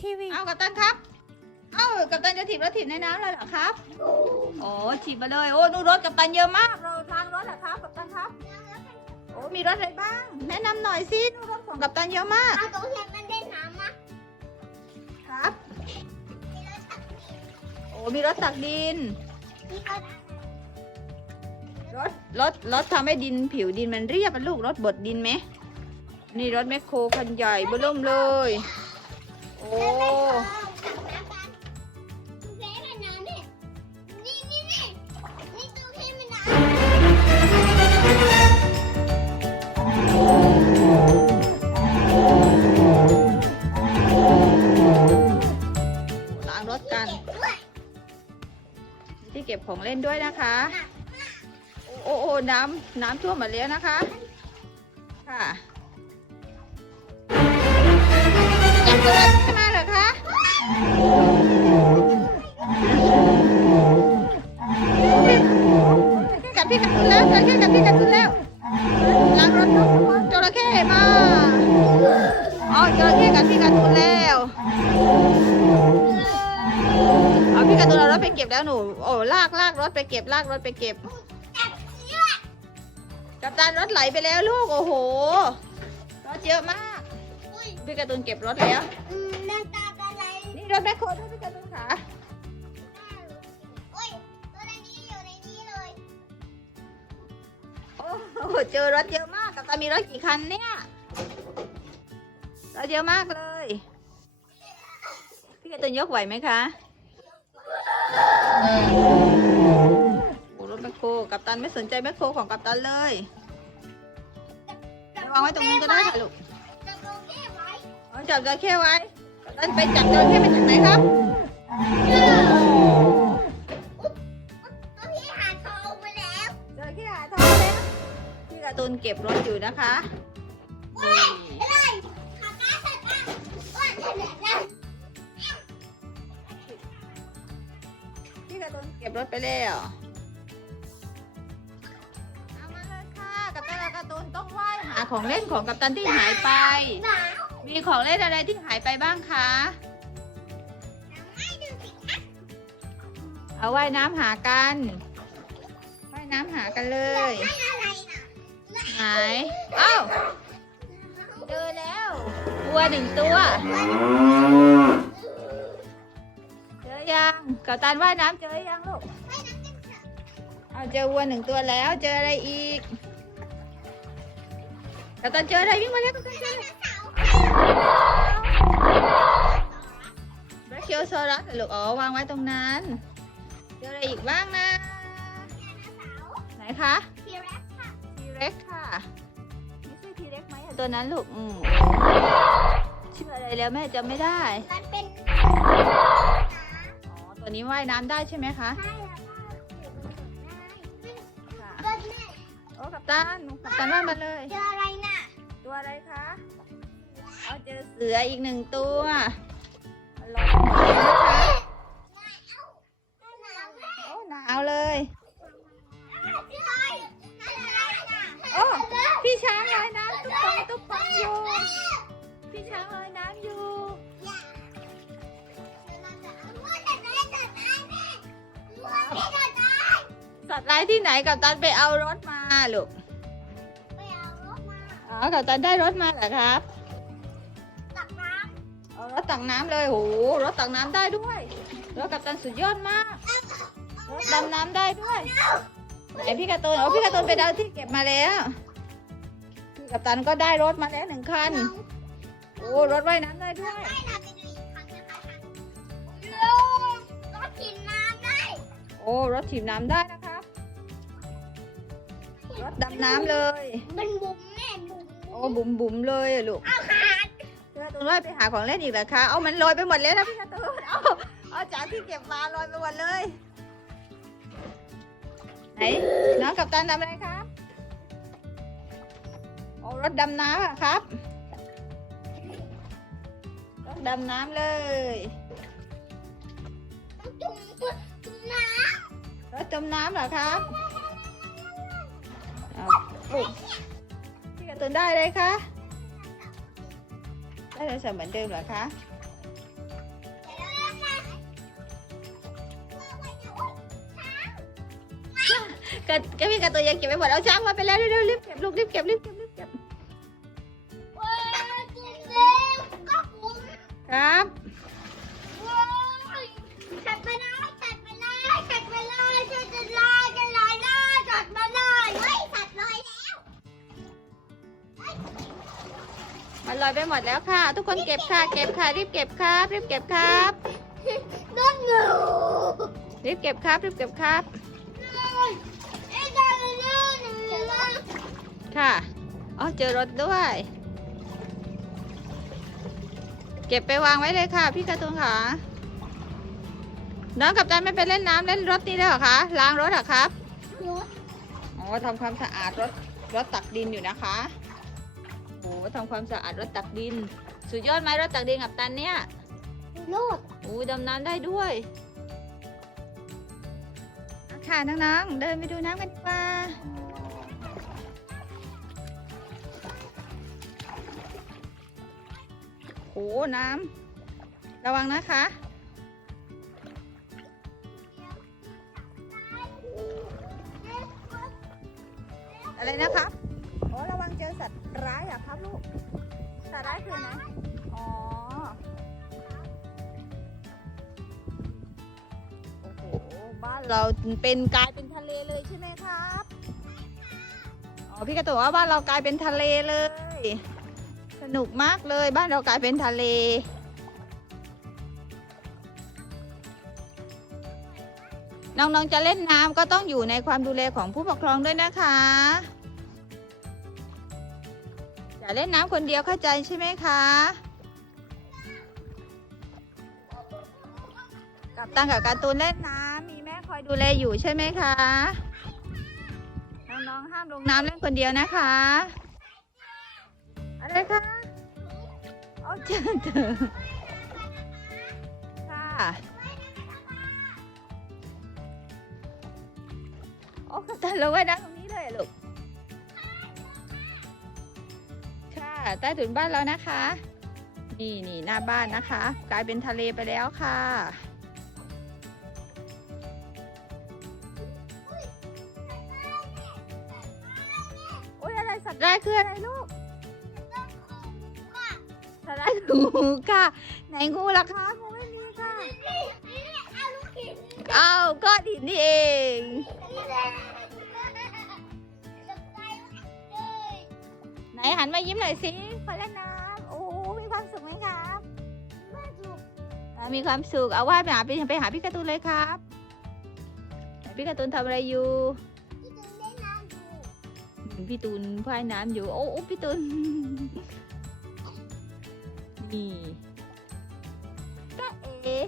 ทีวีเอากัปตันครับ เอากัปตันจะถีบรถถีบในน้ำเลยเหรอครับ โอ้ถีบมาเลย โอ้ดูรถกัปตันเยอะมาก เราล้างรถเหรอครับกัปตันครับ โอ้มีรถอะไรบ้าง แนะนำหน่อยสิดูรถของกัปตันเยอะมาก เอาตรงเห็นมันเล่นน้ำมาครับโอ้มีรถตักดินที่เขารถรถรถทำให้ดินผิวดินมันเรียบอะลูกรถบดดินไหม นี่รถแมคโครคันใหญ่เบิ่มเลย โอ้ล้างรถกันที่เก็บของเล่นด้วยนะคะ โอ้โอ้น้ำน้ำท่วมหมดแล้วนะคะ ค่ะจับ กับพี่กัดตุนแล้วจระเข้กับพี่กัดตุนแล้วล้างรถจระเข้มาอ๋อจระเข้กับพี่กัดตุนแล้วเอาพี่การ์ตูนเอารถไปเก็บแล้วหนูโอ้ลากลากรถไปเก็บลากรถไปเก็บกับตันรถไหลไปแล้วลูกโอ้โหรถเยอะมากพี่การ์ตูนเก็บรถแล้ว มน้ำตาอะไรนี่รถแมคโครด้วยพี่การ์ตูนขาอุ้ยตัวในนี้อยู่ในนี้เลย โอ้โหเจอรถเยอะมากกับตันมีรถกี่คันเนี่ยรถเยอะมากเลย พี่การ์ตูนยกไหวไหมคะโอ้รถแมคโครกับตันไม่สนใจแมคโครของกับตันเลยวางไว้ตรงนี้ก็ได้ค่ะลูกจับตัวแค่ไว้เอาจับจระเข้ไว้ ตันไปจับจระเข้มาจากไหนครับตัวพี่หาทองไปแล้วจระเข้หายทองแล้วพี่การ์ตูนเก็บรถอยู่นะคะนี่อะไรขาก้าขาก้าว่าขนาดนั้นพี่การ์ตูนเก็บรถไปแล้วเอามาเลยค่ะ กัปตันกับการ์ตูนต้องว่ายหาของเล่นของกัปตันที่หายไปหนาว มีของเล่นอะไรที่หายไปบ้างคะ เอาว่ายน้ำหากันว่ายน้ำหากันเลยไม่อะไรนะหายเอ้าเจอแล้ววัวหนึ่งตัว เจอยังกัปตันว่ายน้ำเจอยังลูกเอาเจอวัวหนึ่งตัวแล้ว เจออะไรอีกกัปตันเจออะไรวิ่งมาแล้วกัปตันเจอ อะไรแบล็คเคียวโซรัสเหรอลูกอ๋อวางไว้ตรงนั้นเจออะไรอีกบ้างนะไหนคะทีแรกค่ะทีเร็กค่ะไม่ใช่ทีเร็กไหมอะตัวนั้นลูกอืมชื่ออะไรแล้วแม่จำไม่ได้ มันเป็นอ๋อตัวนี้ว่ายน้ำได้ใช่ไหมคะใช่แล้วค่ะค่ะก็แม่โอ้กัปตันกัปตันว่ายมาเลย เจออะไรน่ะ ตัวอะไรคะ เอาเจอเสืออีกหนึ่งตัวลอยขึ้นมาแล้วนะคะโอ้หนาวเลย โอ้พี่ช้างลอยน้ำตุ๊บปังตุ๊บปังอยู่ พี่ช้างลอยน้ำอยู่ สัตว์ร้ายที่ไหนกับตันไปเอารถมาลูก อ๋อกับตันได้รถมาเหรอครับ รถตักน้ำเลยโหรถตักน้ำได้ด้วยรถกับตันสุดยอดมากรถดำน้ำได้ด้วยไหนพี่การ์ตูนเอาพี่การ์ตูนไปดาวที่เก็บมาแล้วพี่กับตันก็ได้รถมาแล้วหนึ่งคันโอ้รถว่ายน้ำได้ด้วยโอ้รถถีบน้ำได้นะครับ รถดำน้ำเลย มันบุ๋มแม่บุ๋มโอ้บุ๋มบุ๋มๆเลยอะลูก เอาขา ดพี่การ์ตูนว่ายไปหาของเล่นอีกเหรอคะ เอามันลอยไปหมดแล้วนะพี่การ์ตูนเอาเอาจากที่เก็บมาลอยไปหมดเลย ไหนน้องกับตันทำอะไรครับโอ้รถดำน้ำอะครับ รถดำน้ำเลยจุ่มจุ่มน้รถจมน้ำเหรอครับเอาพี่การ์ตูนได้เลยคะ แล้เลยใส่เหมือนเดิมเหรอคะก็ก็มีกระตัวยังเก็บไม่หมดเอาช้างมาไปแล้วเร็วๆรีบเก็บลูกรีบเก็บรีบเก็บ อยไปหมดแล้วค่ะ ทุกคนเก็บค่ะ เก็บค่ะ รีบเก็บครับ รีบเก็บครับนั่นงูรีบเก็บครับรีบเก็บครับไอ้จัดเลยเจอแล้วค่ะอ๋อเจอรถด้วย เก็บไปวางไว้เลยค่ะ พี่การ์ตูนค่ะน้องกับจันไม่ไปเล่นน้ำเล่นรถนี่แล้วเหรอคะล้างรถเหรอครับรถอ๋อทำความสะอาดรถรถตักดินอยู่นะคะ โอ้ทำความสะอาดรถตักดิน สุดยอดไหมรถตักดินกับตันเนี่ยรถโอ้ดำน้ำได้ด้วยอะค่ะน้องๆ เดินไปดูน้ำกันดีกว่าโอ้น้ำ ระวังนะคะ อะไรนะครั ร้ายอะครับลูกสัตว์ร้ายคืออะไรอ๋อ โอ้โห บ้านเราเป็นกลายเป็นทะเลเลยใช่ไหมครับอ๋อพี่กระตัวว่าบ้านเรากลายเป็นทะเลเลย สนุกมากเลยบ้านเรากลายเป็นทะเลน้องๆ จะเล่นน้ำก็ต้องอยู่ในความดูแลของผู้ปกครองด้วยนะคะ อย่าเล่นน้ำคนเดียวเข้าใจใช่ไหมคะ กับตังกับการ์ตูนเล่นน้ำมีแม่คอยดูแลอยู่ใช่ไหมคะ น้องๆห้ามลงน้ำเล่นคนเดียวนะคะ อะไรคะเอาเจอเจอค่ะโอ้กัปตันลงไว้นะตรงนี้เลยลูก ใต้ถุนบ้านเรานะคะ นี่นี่หน้าบ้านนะคะ กลายเป็นทะเลไปแล้วค่ะโอ้ยอะไรสัตว์ร้ายคืออะไรลูกสัตว์ร้ายคืองูค่ะ ไหนงูล่ะคะงูไม่มีค่ะนี่นี่เอาลูกหินอ้าวก้อนหินนี่เอง หนหันมายิ้มหน่อยสิขอเล่นน้ำโอ้โหมีความสุขไหมครับไม่ถูกอ่ามีความสุขเอาว่าไปหาไปไปหาพี่การ์ตูนเลยครับไหนพี่การ์ตูนทำอะไรอยู่ที่จะเล่นน้ำอยู่อืมพี่ตูนว่ายน้ำอยู่โอ้โอ้พี่ตูนนี่ก็เอ๋